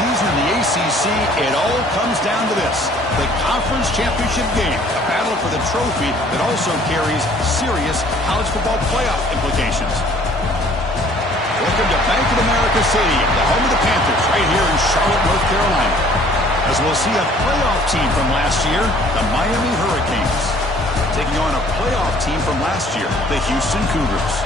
season in the ACC, it all comes down to this: the conference championship game, a battle for the trophy that also carries serious college football playoff implications. Welcome to Bank of America Stadium, the home of the Panthers, right here in Charlotte, North Carolina. As we'll see a playoff team from last year, the Miami Hurricanes, taking on a playoff team from last year, the Houston Cougars.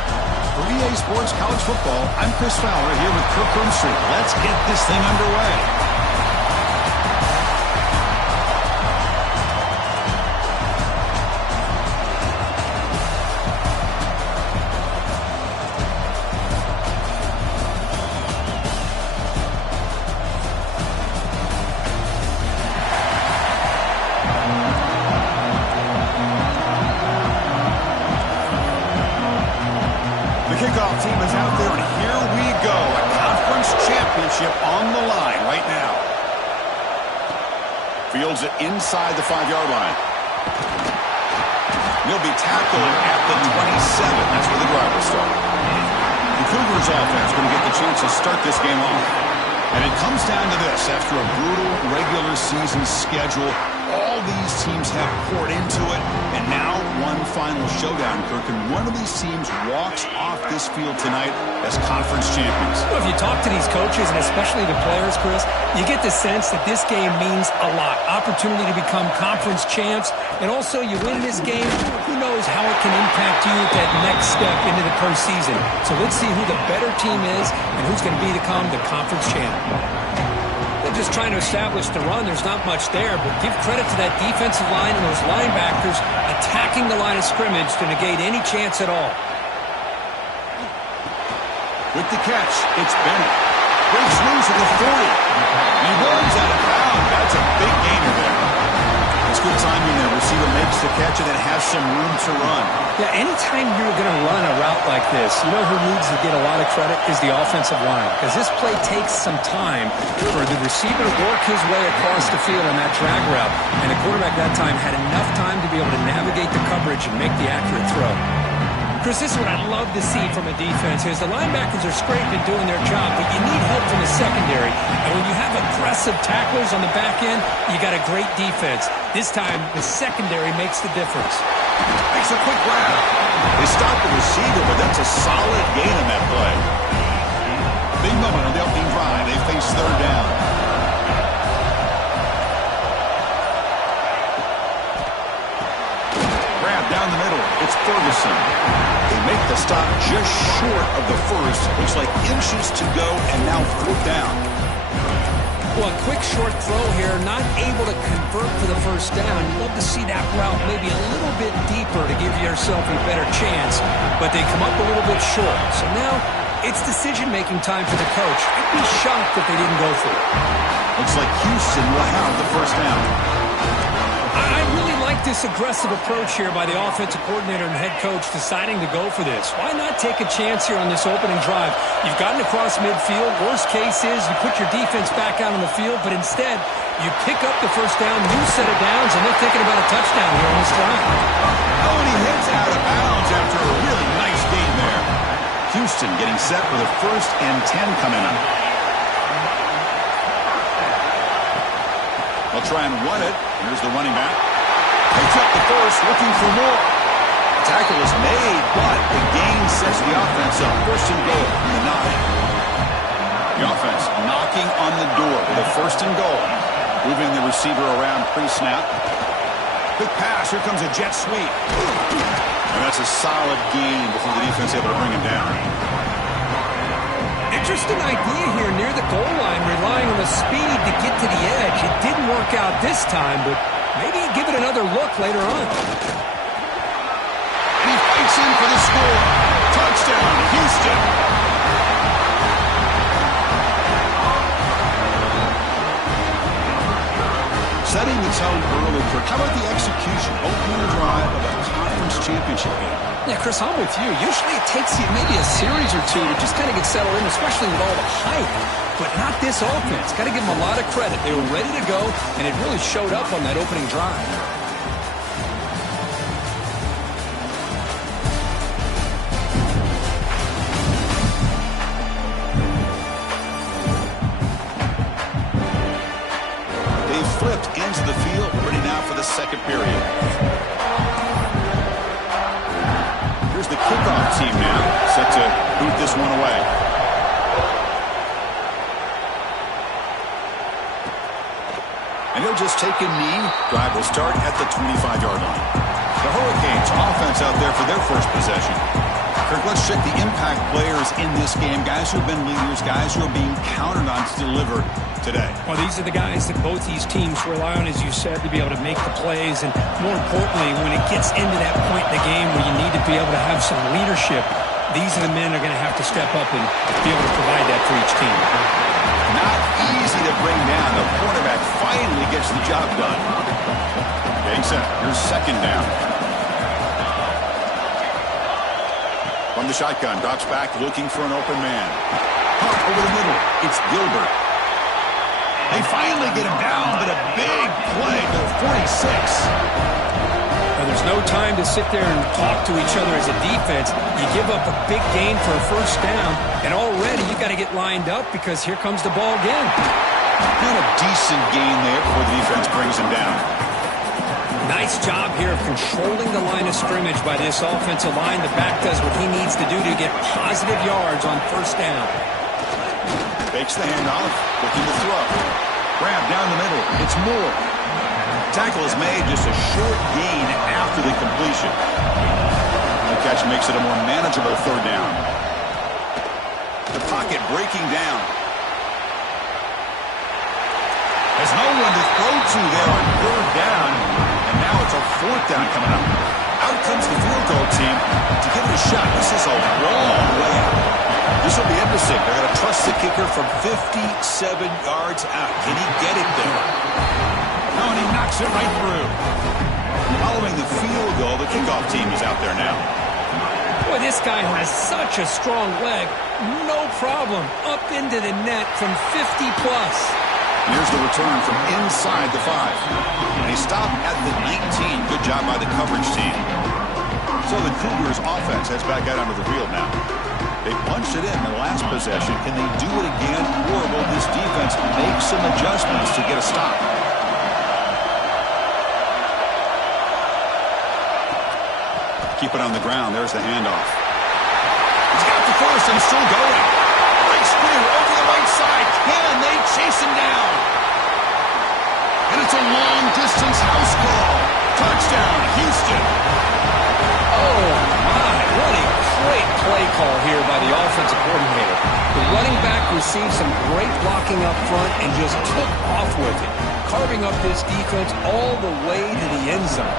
For EA Sports College Football, I'm Chris Fowler here with Kirk Herbstreit. Let's get this thing underway. Kickoff team is out there, and here we go. A conference championship on the line right now. Fields it inside the 5-yard line. He'll be tackled at the 27. That's where the drive will start. The Cougars offense going to get the chance to start this game off. And it comes down to this. After a brutal regular season schedule, all these teams have poured into it, and now one final showdown, Kirk, and one of these teams walks off this field tonight as conference champions. Well, if you talk to these coaches, and especially the players, Chris, you get the sense that this game means a lot. Opportunity to become conference champs, and also you win this game, who knows how it can impact you at that next step into the postseason. So let's see who the better team is and who's going to become the conference champ. They're just trying to establish the run. There's not much there, but give credit to that defensive line and those linebackers attacking the line of scrimmage to negate any chance at all. With the catch, it's Bennett. Breaks loose at the 40. He runs out of bounds. That's a big gainer there. It's good timing there. Receiver makes the catch and then has some room to run. Yeah, anytime you're going to run a route like this, you know who needs to get a lot of credit is the offensive line, because this play takes some time for the receiver to work his way across the field on that drag route, and the quarterback that time had enough time to be able to navigate the coverage and make the accurate throw. Chris, this is what I love to see from a defense is the linebackers are scraping and doing their job, but you need help from the secondary. And when you have aggressive tacklers on the back end, you got a great defense. This time, the secondary makes the difference. Makes a quick grab. They stop the receiver, but that's a solid gain on that play. Big moment on the opening drive. They face third down. Grab down the middle. It's Ferguson. They make the stop just short of the first. Looks like inches to go, and now fourth down. Well, a quick short throw here, not able to convert for the first down. You'd love to see that route maybe a little bit deeper to give yourself a better chance, but they come up a little bit short. So now it's decision-making time for the coach. I'd be shocked if they didn't go for it. Looks like Houston will have the first down. I really like this aggressive approach here by the offensive coordinator and head coach deciding to go for this. Why not take a chance here on this opening drive? You've gotten across midfield. Worst case is you put your defense back out on the field, but instead you pick up the first down, new set of downs, and they're thinking about a touchdown here on this drive. Oh, and he hits out of bounds after a really nice gain there. Houston getting set for the 1st and 10 coming up. They'll try and run it. Here's the running back. Picks up the first, looking for more. The tackle is made, but the gain sets the offense up. 1st and goal from the 9. The offense knocking on the door with a 1st and goal. Moving the receiver around pre-snap. Quick pass. Here comes a jet sweep. And that's a solid gain before the defense able to bring him down. Interesting idea here near the goal line, relying on the speed to get to the edge. It didn't work out this time, but maybe give it another look later on. And he fights in for the score. Touchdown, Houston. Setting the tone early, Kirk. How about the execution? Opening drive of a conference championship game. Yeah, Chris, I'm with you. Usually it takes you maybe a series or two to just kind of get settled in, especially with all the hype. But not this offense. Got to give them a lot of credit. They were ready to go, and it really showed up on that opening drive. flipped into the field, ready now for the second period. Here's the kickoff team now, set to boot this one away. And he'll just take a knee. Drive will start at the 25-yard line. The Hurricanes offense out there for their first possession. Kirk, let's check the impact players in this game. Guys who have been leaders, guys who are being counted on to deliver today. Well, these are the guys that both these teams rely on, as you said, to be able to make the plays. And more importantly, when it gets into that point in the game where you need to be able to have some leadership, these are the men that are going to have to step up and be able to provide that for each team. Not easy to bring down. The quarterback finally gets the job done. Getting set. Here's second down. From the shotgun, drops back, looking for an open man. Pump over the middle. It's Gilbert. They finally get him down, but a big play to 46. Now, there's no time to sit there and talk to each other as a defense. You give up a big gain for a first down, and already you got to get lined up because here comes the ball again. Not a decent gain there before the defense brings him down. Nice job here of controlling the line of scrimmage by this offensive line. The back does what he needs to do to get positive yards on first down. Fakes the handoff, looking to throw. Grab down the middle. It's Moore. Tackle is made, just a short gain after the completion. The catch makes it a more manageable third down. The pocket breaking down. There's no one to throw to there on third down. And now it's a fourth down coming up. Out comes the field goal team to give it a shot. This is a long way out. This will be interesting. They're going to trust the kicker from 57 yards out. Can he get it there? No, and he knocks it right through. Following the field goal, the kickoff team is out there now. Boy, this guy has such a strong leg. No problem. Up into the net from 50-plus. Here's the return from inside the 5. And he stopped at the 19. Good job by the coverage team. So the Cougars offense heads back out onto the field now. They punched it in the last possession. Can they do it again, or will this defense make some adjustments to get a stop? Keep it on the ground. There's the handoff. He's got the first and still going. Great screen over the right side. Can they chase him down? And it's a long-distance house call. Touchdown, Houston. Oh, my. What a great play call here by the offensive coordinator. The running back received some great blocking up front and just took off with it, carving up this defense all the way to the end zone.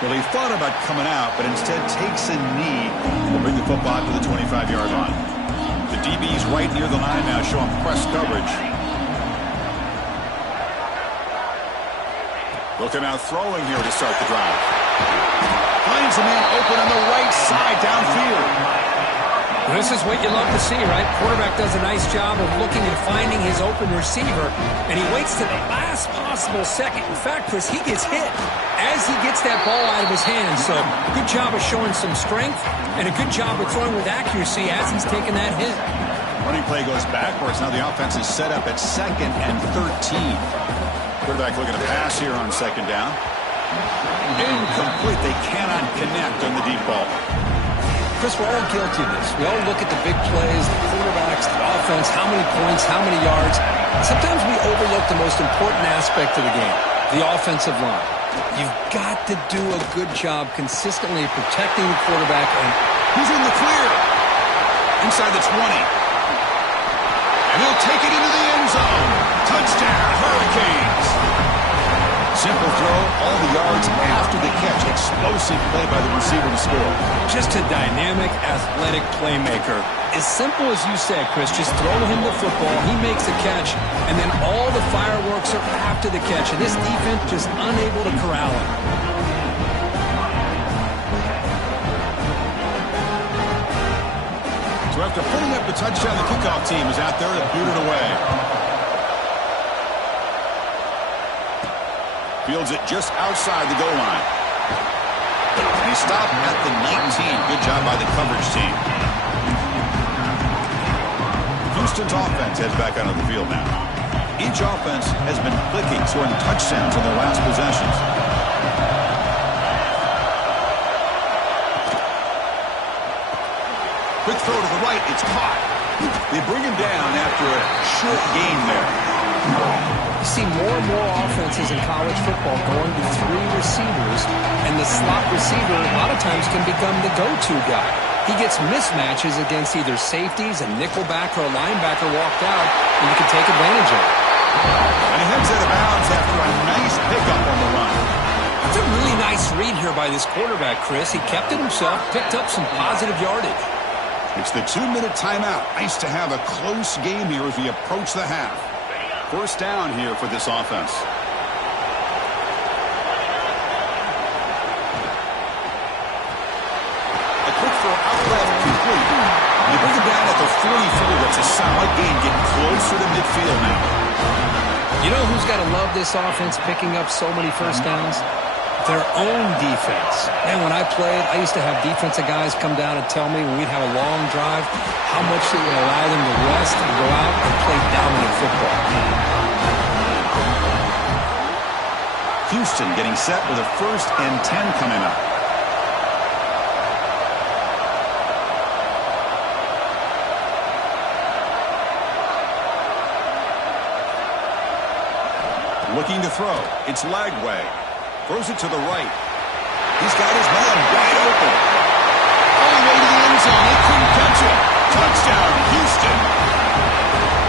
Well, he thought about coming out, but instead takes a knee. Will bring the football to the 25-yard line. The DB's right near the line now, showing press coverage. Looking out throwing here to start the drive. Finds a man open on the right side downfield. This is what you love to see, right? Quarterback does a nice job of looking and finding his open receiver, and he waits to the last possible second. In fact, Chris, he gets hit as he gets that ball out of his hands. So good job of showing some strength and a good job of throwing with accuracy as he's taking that hit. Running play goes backwards. Now the offense is set up at 2nd and 13. Quarterback looking to pass here on second down. Incomplete. They cannot connect on the deep ball. Chris, we're all guilty of this. We all look at the big plays, the quarterbacks, the offense, how many points, how many yards. Sometimes we overlook the most important aspect of the game, the offensive line. You've got to do a good job consistently protecting the quarterback. And who's in the clear? Inside the 20. And he'll take it into the end zone. Touchdown, Hurricanes. Simple throw, all the yards after the catch. Explosive play by the receiver to score. Just a dynamic, athletic playmaker. As simple as you said, Chris, just throw him the football, he makes the catch, and then all the fireworks are after the catch. And this defense just unable to corral him. So after putting up the touchdown, the kickoff team is out there to boot it away. Fields it just outside the goal line. And he stopped at the 19. Good job by the coverage team. A few Houston's offense heads back onto the field now. Each offense has been clicking, scoring touchdowns in their last possessions. Quick throw to the right. It's caught. They bring him down after a short gain there. You see more and more offenses in college football going to 3 receivers, and the slot receiver a lot of times can become the go-to guy. He gets mismatches against either safeties, a nickelback, or a linebacker walked out, and you can take advantage of it. And he heads out of bounds after a nice pickup on the run. That's a really nice read here by this quarterback, Chris. He kept it himself, picked up some positive yardage. It's the 2-minute timeout. Nice to have a close game here as we approach the half. First down here for this offense. A quick throw out left, complete. They bring it down at the 44. That's a solid gain, getting closer to midfield now. You know who's got to love this offense picking up so many first downs? Their own defense. Man, when I played, I used to have defensive guys come down and tell me when we'd have a long drive how much it would allow them to rest and go out and play dominant football. Houston getting set with a 1st and 10 coming up. Looking to throw. It's Lagway. Throws it to the right. He's got his man wide open. All the way to the end zone. They couldn't catch it. Touchdown, Houston.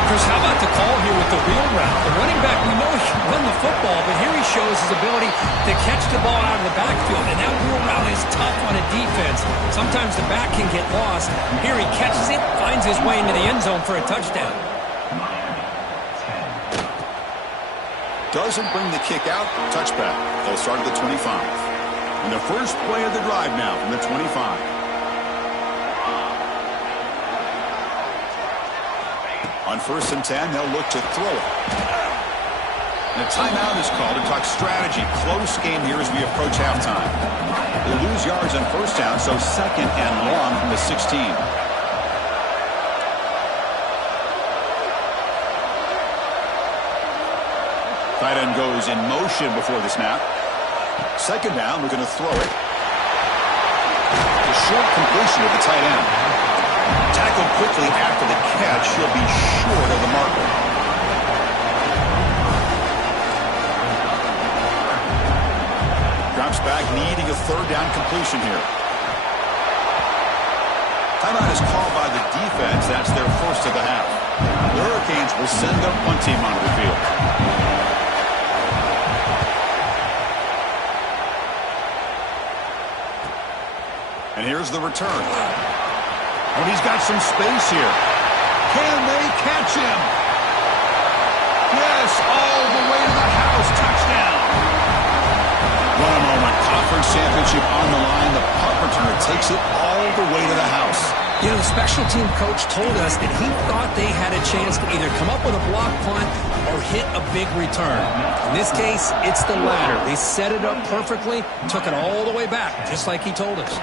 Chris, how about the call here with the wheel route? The running back, we know he can run the football, but here he shows his ability to catch the ball out of the backfield, and that wheel route is tough on a defense. Sometimes the back can get lost. Here he catches it, finds his way into the end zone for a touchdown. Doesn't bring the kick out. Touchback. They'll start at the 25. And the first play of the drive now from the 25. On 1st and 10, they'll look to throw it. And a timeout is called to talk strategy. Close game here as we approach halftime. They lose yards on 1st down, so 2nd and long from the 16. Tight end goes in motion before the snap. 2nd down, we're going to throw it. A short completion of the tight end. Tackled quickly after the catch. He'll be short of the marker. Drops back, needing a 3rd down completion here. Timeout is called by the defense. That's their 1st of the half. The Hurricanes will send their punt team onto the field. And here's the return. Oh, he's got some space here. Can they catch him? Yes, all the way to the house. Touchdown. What a moment. Conference championship on the line. The punt returner takes it all the way to the house. You know, the special team coach told us that he thought they had a chance to either come up with a block punt or hit a big return. In this case, it's the latter. They set it up perfectly, took it all the way back, just like he told us.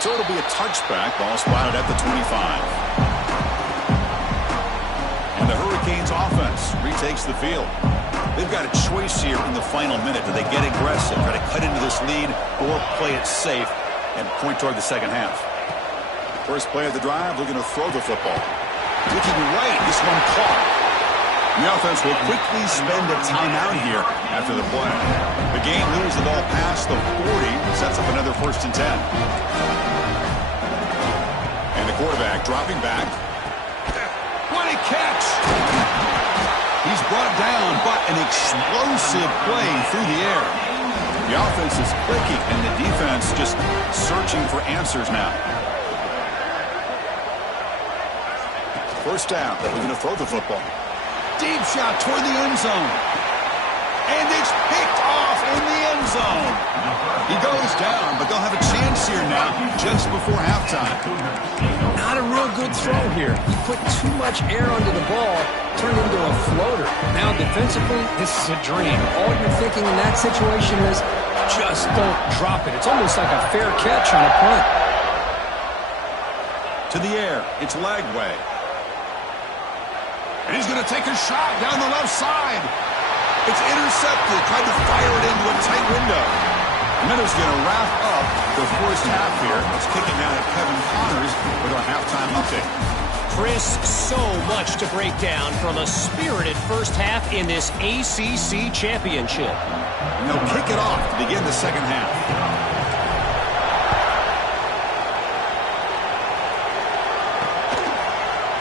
So it'll be a touchback. Ball spotted at the 25. And the Hurricanes offense retakes the field. They've got a choice here in the final minute. Do they get aggressive, try to cut into this lead, or play it safe and point toward the 2nd half? First play of the drive, they're going to throw the football. Looking right, this one caught. The offense will quickly spend a timeout here after the play. The game moves the ball past the 40, sets up another 1st and 10. And the quarterback dropping back. What a catch! He's brought down, but an explosive play through the air. The offense is clicking, and the defense just searching for answers now. 1st down. We're going to throw the football. Deep shot toward the end zone. And it's picked off in the end zone. He goes down, but they'll have a chance here now just before halftime. Not a real good throw here. He put too much air under the ball, turned into a floater. Now, defensively, this is a dream. All you're thinking in that situation is just don't drop it. It's almost like a fair catch on a punt. To the air, it's Lagway. And he's going to take a shot down the left side. It's intercepted. Tried to fire it into a tight window. Minnesota going to wrap up the first half here. Let's kick it down to Kevin Connors with our halftime update. Chris, so much to break down from a spirited first half in this ACC championship. And they'll kick it off to begin the second half.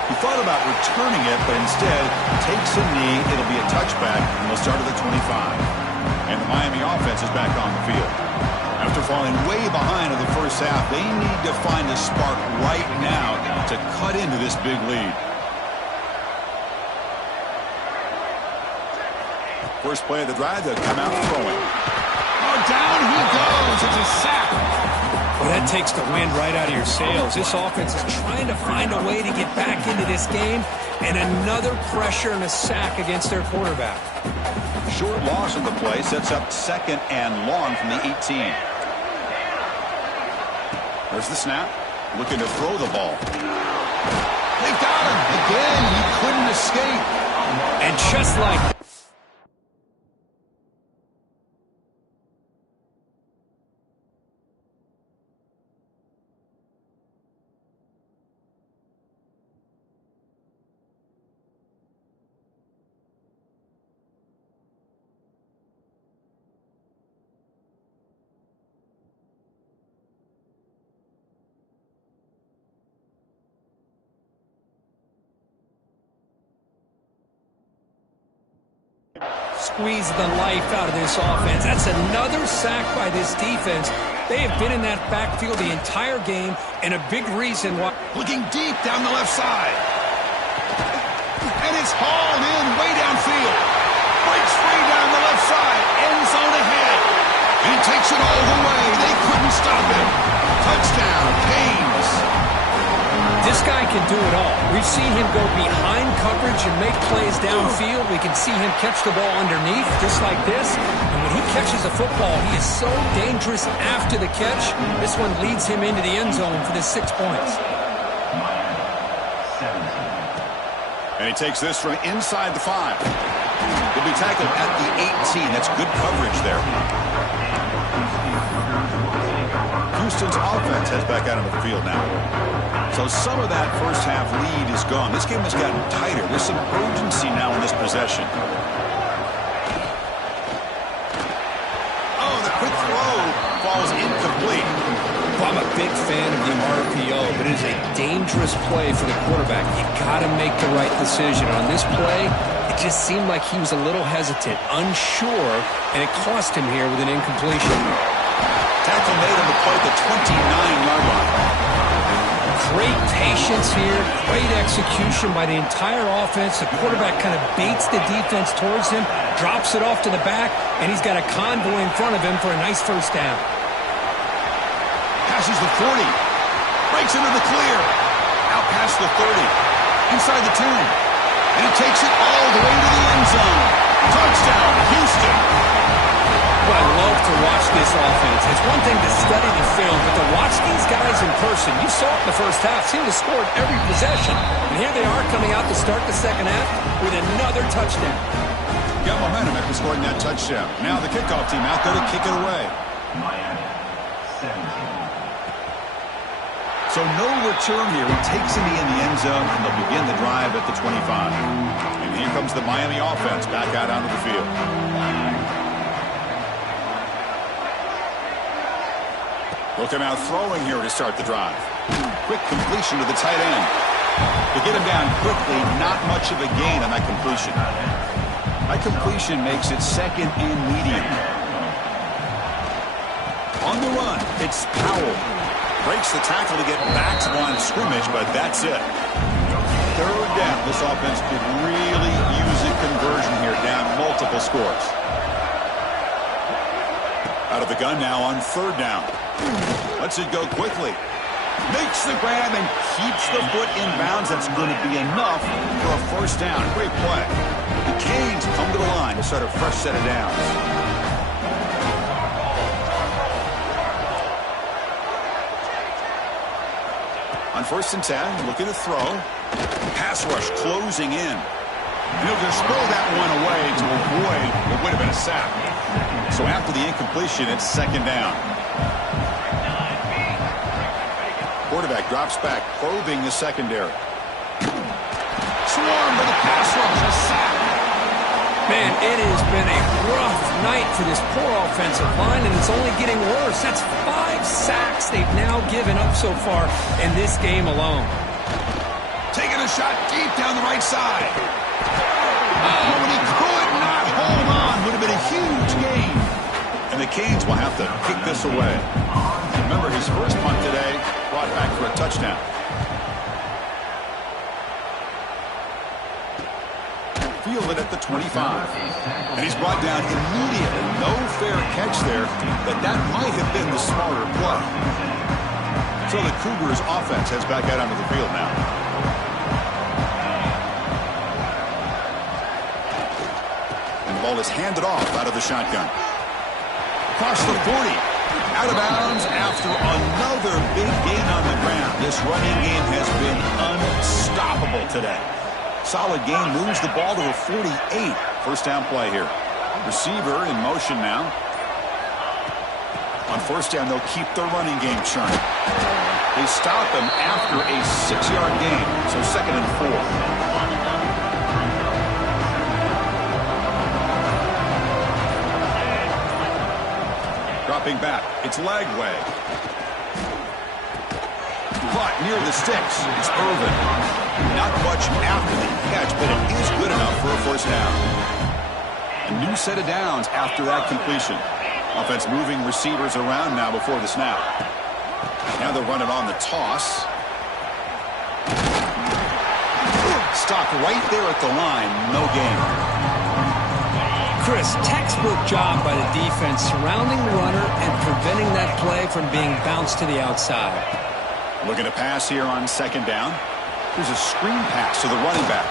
He thought about returning it, but instead takes a knee. It'll be a touchback, and they'll start at the 25. And the Miami offense is back on the field. After falling way behind in the first half, they need to find a spark right now to cut into this big lead. First play of the drive, they'll come out throwing. Oh, down he goes. It's a sack. Well, that takes the wind right out of your sails. This offense is trying to find a way to get back into this game, and another pressure and a sack against their quarterback. Short loss of the play sets up second and long from the 18. There's the snap. Looking to throw the ball. They've got him. Again, he couldn't escape. And just like that. Squeeze the life out of this offense. That's another sack by this defense. They have been in that backfield the entire game, and a big reason why. Looking deep down the left side. And it's hauled in way downfield. Breaks free down the left side. End zone ahead. And he takes it all the way. They couldn't stop him. Touchdown, Canes. This guy can do it all. We've seen him go behind coverage and make plays downfield. We can see him catch the ball underneath, just like this. And when he catches a football, he is so dangerous after the catch. This one leads him into the end zone for the 6 points. And he takes this from inside the 5. He'll be tackled at the 18. That's good coverage there. Houston's offense heads back out onto the field now. So some of that first half lead is gone. This game has gotten tighter. There's some urgency now in this possession. Oh, the quick throw falls incomplete. Well, I'm a big fan of the RPO, but it is a dangerous play for the quarterback. You got to make the right decision. On this play, it just seemed like he was a little hesitant, unsure, and it cost him here with an incompletion. Tackle made on the play at the 29-yard line. Great patience here, great execution by the entire offense. The quarterback kind of baits the defense towards him, drops it off to the back, and he's got a convoy in front of him for a nice first down. Passes the 40. Breaks into the clear. Out past the 30. Inside the 10. And he takes it all the way to the end zone. Touchdown, Houston. Well, I love to watch this offense. It's one thing to study the film, but to watch these guys in person, you saw it in the first half, seemed to score every possession. And here they are coming out to start the second half with another touchdown. Got momentum after scoring that touchdown. Now the kickoff team out there to kick it away. Miami, 17. So no return here. He takes it in the end zone, and they'll begin the drive at the 25. And here comes the Miami offense back out onto the field. They'll come out throwing here to start the drive. Quick completion to the tight end. To get him down quickly, not much of a gain on that completion. That completion makes it second and medium. On the run, it's Powell. Breaks the tackle to get back to the line of scrimmage, but that's it. Third down. This offense could really use a conversion here, down multiple scores. Out of the gun now on third down. Lets it go quickly. Makes the grab and keeps the foot in bounds. That's going to be enough for a first down. Great play. The Canes come to the line to start a fresh set of downs. On 1st and 10, looking to throw. Pass rush closing in. And he'll just throw that one away to avoid what would have been a sack. So after the incompletion, it's second down. Quarterback drops back, probing the secondary. Swarmed by the pass rush, a sack. Man, it has been a rough night for this poor offensive line, and it's only getting worse. That's 5 sacks they've now given up so far in this game alone. Taking a shot deep down the right side. Oh, and he could not hold on. Would have been a huge gain. And the Canes will have to kick this away. Remember, his first punt today brought back for a touchdown. Fielded at the 25. And he's brought down immediately. No fair catch there, but that might have been the smarter play. So the Cougars offense heads back out onto the field now. And the ball is handed off out of the shotgun. Across the 40. Out of bounds after another big gain on the ground. This running game has been unstoppable today. Solid game, moves the ball to a 48. First down play here. Receiver in motion now. On first down, they'll keep their running game churning. They stop him after a 6-yard gain, so second and 4. Dropping back, it's Lagway. Caught near the sticks. It's Irvin. Not much after the catch, but it is good enough for a first down. A new set of downs after that completion. Offense moving receivers around now before the snap. Now they're running on the toss. Stopped right there at the line. No gain. Chris, textbook job by the defense surrounding the runner and preventing that play from being bounced to the outside. Looking to pass here on second down. Here's a screen pass to the running back.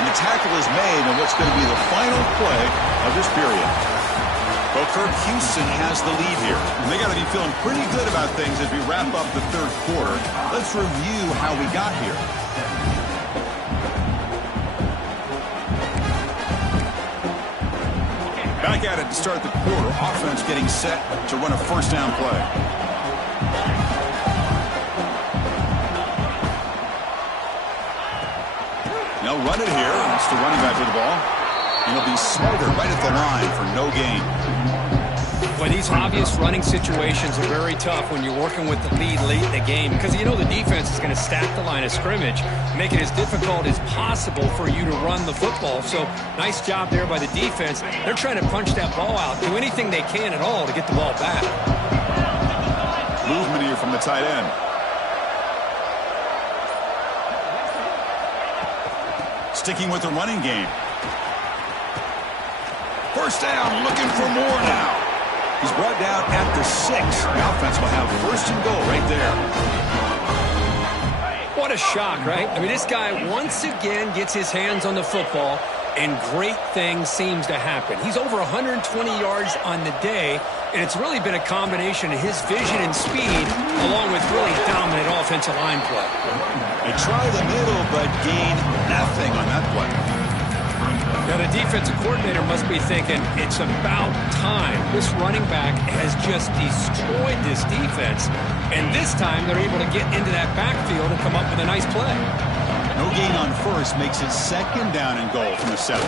And the tackle is made on what's going to be the final play of this period. Well, Kirk, Houston has the lead here. And they got to be feeling pretty good about things as we wrap up the third quarter. Let's review how we got here. Back at it to start the quarter. Offense getting set to run a first down play. Now run it here. It's the running back with the ball. And he'll be smothered right at the line for no gain. Well, these obvious running situations are very tough when you're working with the lead late in the game because you know the defense is going to stack the line of scrimmage, make it as difficult as possible for you to run the football. So nice job there by the defense. They're trying to punch that ball out, do anything they can at all to get the ball back. Movement here from the tight end. Sticking with the running game. First down, looking for more now. He's brought down at the 6. The offense will have first and goal right there. What a shock, right? I mean, this guy once again gets his hands on the football, and great things seems to happen. He's over 120 yards on the day, and it's really been a combination of his vision and speed, along with really dominant offensive line play. They try the middle, but gain nothing on that play. Now, the defensive coordinator must be thinking, it's about time. This running back has just destroyed this defense. And this time, they're able to get into that backfield and come up with a nice play. No gain on first makes it second down and goal from the 7.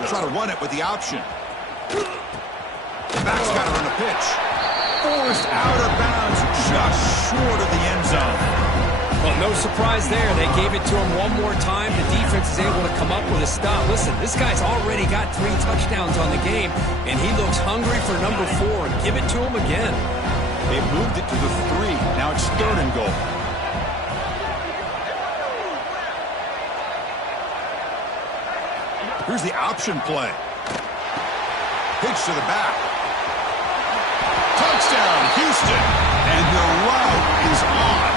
We'll try to run it with the option. The back's got to run a pitch. Forced out of bounds, just short of the end zone. Well, no surprise there. They gave it to him one more time. The defense is able to come up with a stop. Listen, this guy's already got 3 touchdowns on the game, and he looks hungry for number 4. Give it to him again. They moved it to the 3. Now it's third and goal. Here's the option play. Pitch to the back. Touchdown, Houston. And the route is on.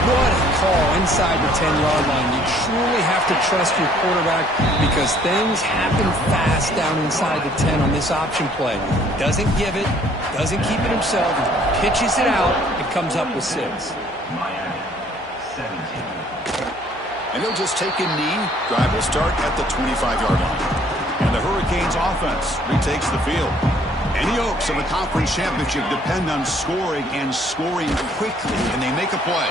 What a call inside the 10-yard line. You truly have to trust your quarterback because things happen fast down inside the 10 on this option play. Doesn't give it, doesn't keep it himself, pitches it out, and comes up with 6. And he'll just take a knee. Drive will start at the 25-yard line. And the Hurricanes offense retakes the field. Any hopes of a conference championship depend on scoring and scoring quickly, and they make a play.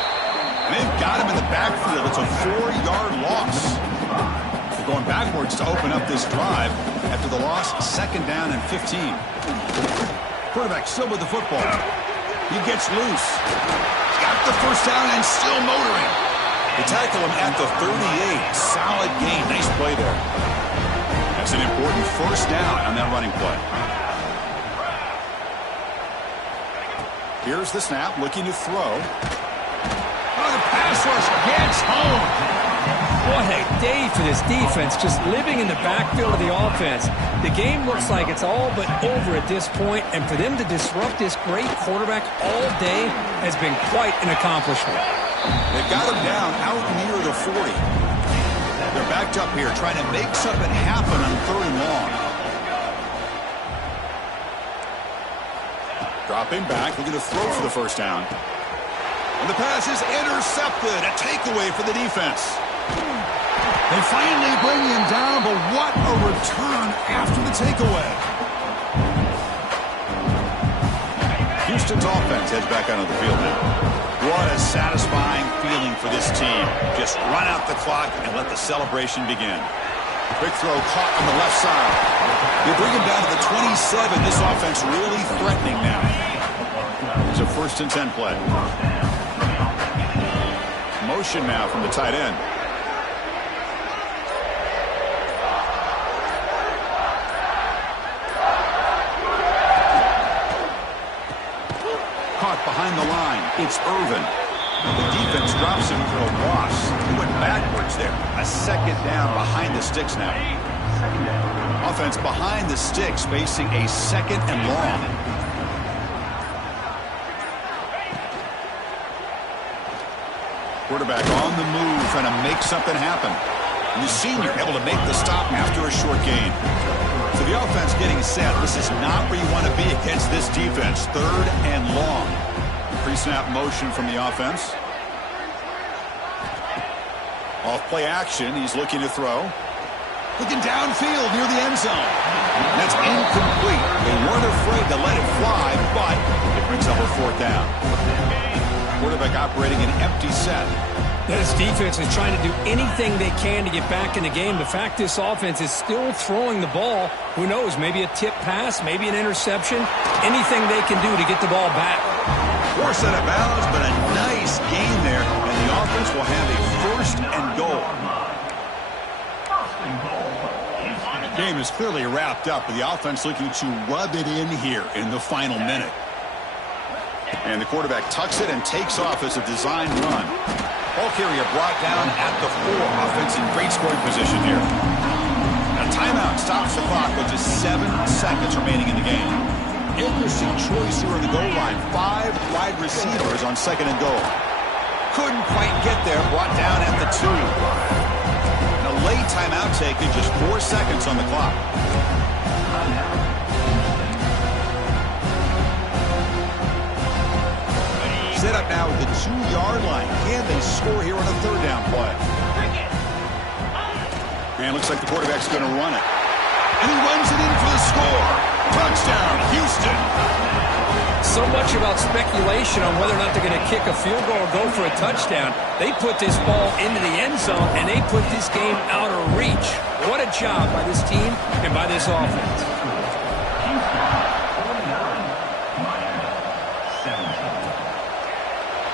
And they've got him in the backfield. It's a 4-yard loss. They're going backwards to open up this drive after the loss, 2nd down and 15. Quarterback still with the football. He gets loose. Got the first down and still motoring. They tackle him at the 38. Solid gain. Nice play there. That's an important first down on that running play. Here's the snap, looking to throw. Oh, the pass rush gets home. What a day for this defense, just living in the backfield of the offense. The game looks like it's all but over at this point, and for them to disrupt this great quarterback all day has been quite an accomplishment. They've got him down out near the 40. They're backed up here, trying to make something happen on 3rd and long. Dropping back, looking to throw for the first down. And the pass is intercepted. A takeaway for the defense. They finally bring him down, but what a return after the takeaway. Houston's offense heads back out of the field now. What a satisfying feeling for this team. Just run out the clock and let the celebration begin. Quick throw caught on the left side. They bring him down to the 27. This offense really threatening now. It's a 1st and 10 play. Motion now from the tight end. Caught behind the line. It's Irvin. The defense drops him for a loss. He went backwards there. A 2nd down behind the sticks now. Offense behind the sticks facing a 2nd and long. Quarterback on the move, trying to make something happen. And the senior able to make the stop after a short gain. So the offense getting set. This is not where you want to be against this defense. 3rd and long. Pre-snap motion from the offense. Off play action. He's looking to throw. Looking downfield near the end zone. That's incomplete. They weren't afraid to let it fly, but it brings up a 4th down. Quarterback operating an empty set. This defense is trying to do anything they can to get back in the game. The fact this offense is still throwing the ball, who knows, maybe a tip pass, maybe an interception, anything they can do to get the ball back. Forced out of bounds, but a nice gain there, and the offense will have a 1st and goal. The game is clearly wrapped up, with the offense looking to rub it in here in the final minute. And the quarterback tucks it and takes off as a designed run. Ball carrier brought down at the 4. Offense in great scoring position here. A timeout stops the clock with just 7 seconds remaining in the game. Interesting choice here on the goal line. 5 wide receivers on 2nd and goal. Couldn't quite get there. Brought down at the 2. And a late timeout taken, just 4 seconds on the clock. Set up now at the 2-yard line. Can they score here on a 3rd down play? And looks like the quarterback's going to run it. And he runs it in for the score. Touchdown, Houston. So much about speculation on whether or not they're going to kick a field goal or go for a touchdown. They put this ball into the end zone, and they put this game out of reach. What a job by this team and by this offense.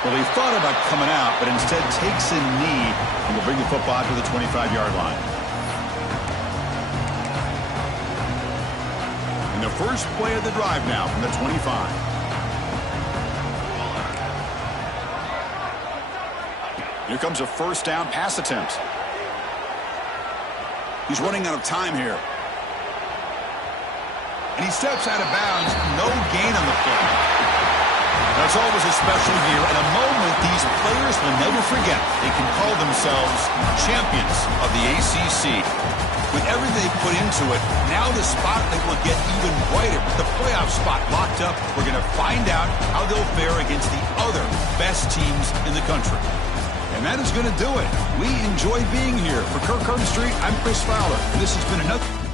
Well, he thought about coming out, but instead takes a knee and will bring the football to the 25-yard line. And the first play of the drive now from the 25. Here comes a 1st down pass attempt. He's running out of time here. And he steps out of bounds. No gain on the play. That's always a special year and a moment these players will never forget. They can call themselves champions of the ACC. With everything they put into it, now the spotlight will get even brighter. The playoff spot locked up. We're going to find out how they'll fare against the other best teams in the country. And that is going to do it. We enjoy being here. For Kirk Herbstreit, I'm Chris Fowler. And this has been another...